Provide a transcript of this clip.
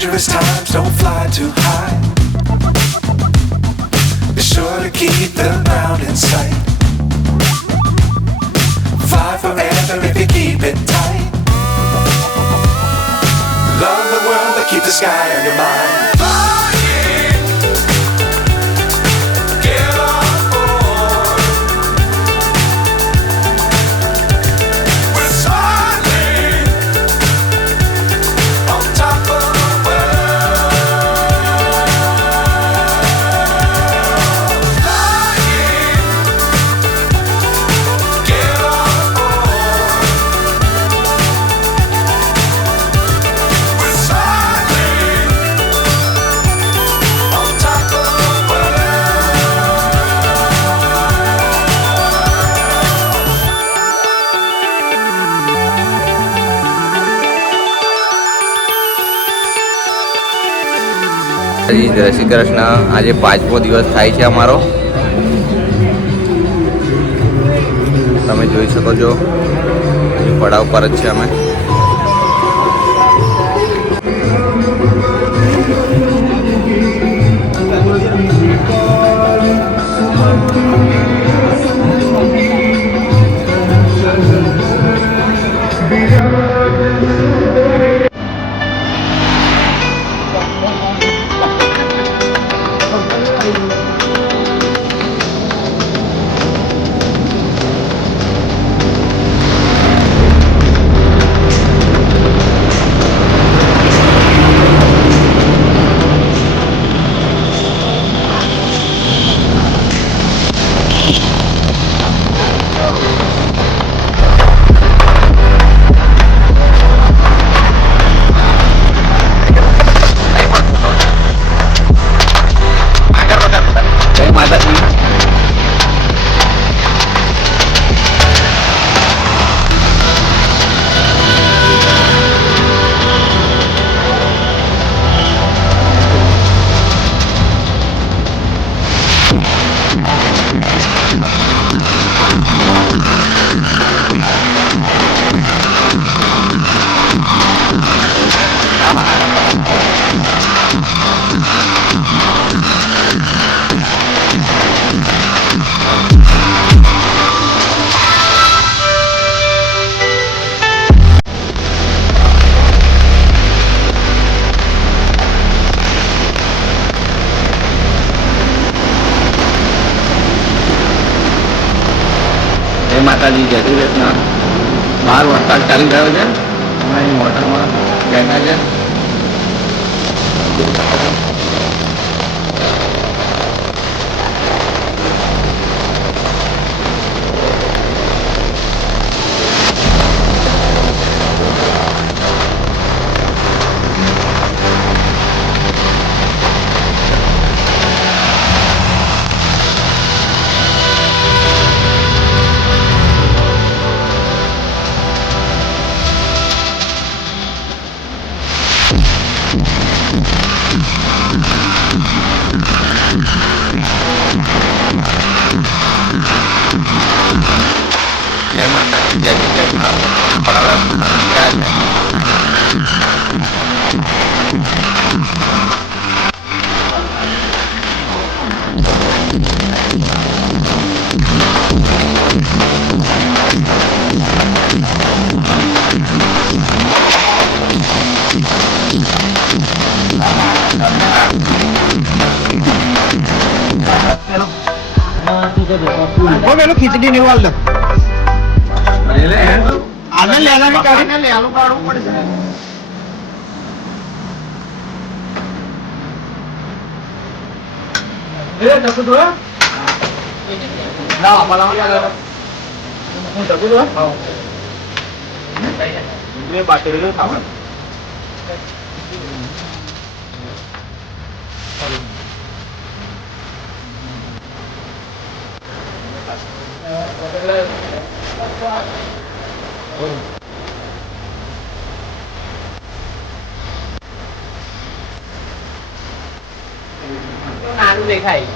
dangerous times, don't fly too high. Be sure to keep the ground in sight. Fly forever if you keep it tight. Love the world, but keep the sky on your mind. Flying, get on board. We're soaring on top of the world. Flying, get on board. We're soaring on top of the જય શ્રી કૃષ્ણ. આજે 5મો દિવસ થાય છે અમારો. તમે જોઈ શકો છો પડાવ પર જ છે અમે. માતાજી જય શ્રી કૃષ્ણ. બહાર વરસાદ ચાલી રહ્યો છે. અહીં મોટરમાં બેઠા છે. પેલું ખીચડી ની વાળ આને લેવાનું કાઢીને લેવાનું કાઢવું પડશે. બાટરી ખાવાનું નાનું દેખાય.